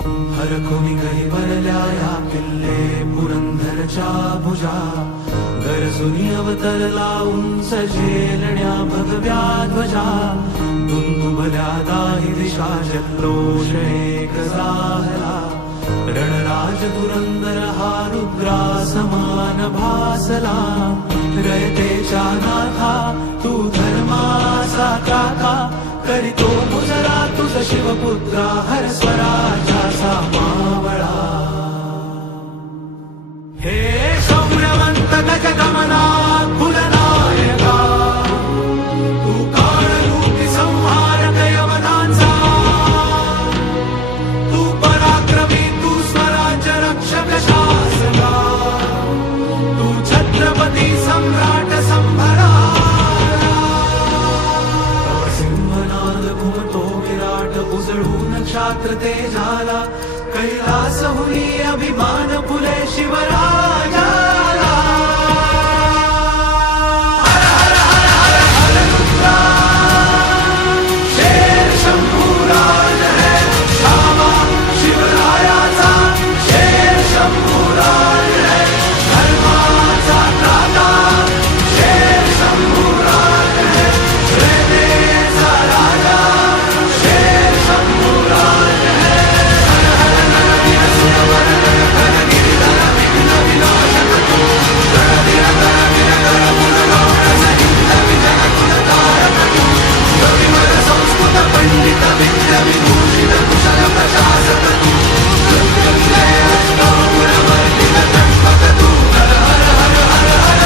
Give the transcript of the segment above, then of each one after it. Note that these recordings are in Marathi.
हरखुनी गही भरल्या या किल्ले पुरंदरच्या भुजा, गरजुनी अवतरला उंच झेलण्या भगव्या ध्वजा, दुंदुभल्या दाही दिशा जल्लोष एक जाहला, रणराज दुरंदर हा रुद्रा समान भासला, रयतेच्या नाथा तू धर्माचा काका, करीतो मुजरा तुझ शिवपुत्रा हर स्वराज्याचा मावळा. हे शौर्यवंत गजगमना कुलनायका, तू काळरूपी संहारक यवनांचा, तू पराक्रमी, तू स्वराज्य रक्षक शासका, तू छत्रपती सम्राट संभरा. सिंहनाद घुमतो विराट उजळून क्षात्र तेजाला, कैलास हुनी अभिमान फुले शिवराजाला. हर हर हर हर हर रुद्रा, शेर शंभूराज है छावा शिवरायाचा, शेर शंभूराज है धर्माचा काका, शेर शंभूराज है श्रेणेचा राजा, शेर शंभूराज है. हर हर नरवीर सुरवर नर गिरिधर विघ्न विनाशक तू, रणधीर करवीर कर पुनरावृत सहित विजय कुलतारक तू, कविवर संस्कृत पंडित विद्या विभूषित कुशल प्रशासक तू, गंगविजय अष्टगुणवर्धित त्र्यंबक तू. हर हर हर हर हर.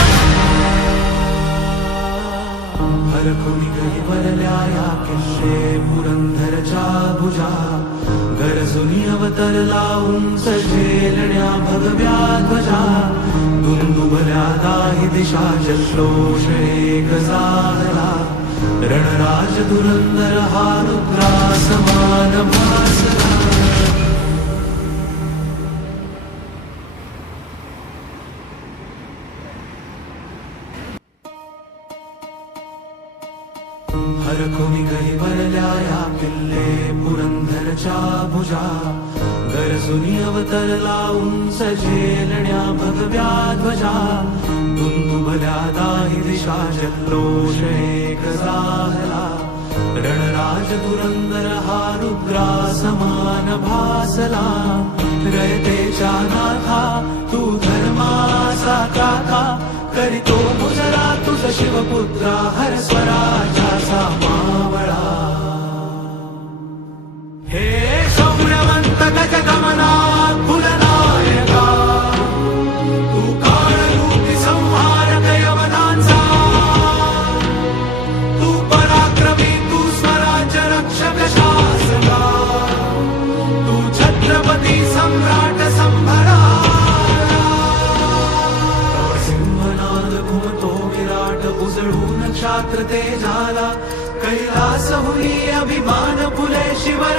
हरखुनी गही भरल्या या किल्ले पुरंदरच्या भुजा, गरजुनी अवतरला उंच झेलण्या भगव्या ध्वजा, दुंदुभल्या दाही दिशा जल्लोष एक जाहला, रणराज दुरंदर हा रुद्रा समान भासला. हरखुनी गही भरल्या या किल्ले पुरंदरच्या भुजा, गरजुनी अवतरला उंच झेलण्या भगव्या ध्वजा, दुंदुभल्या दाही दिशा जल्लोष एक जाहला, रणराज दुरंदर हा रुद्रा समान भासला, रयतेच्या नाथा तू धर्माचा काका, करीतो मुजरा तुझ शिवपुत्रा हर स्वराज्याचा मावळा. हे शौर्यवंत गजगमना कुलनायका, तू काळरूपी संहारक यवनांचा, तू पराक्रमी, तू स्वराज्य रक्षक शासका, तू छत्रपती सम्राट संभरा. सिंहनाद घुमतो विराट उजळून क्षात्र तेजाला, कैलास हुनी अभिमान फुले शिवरा.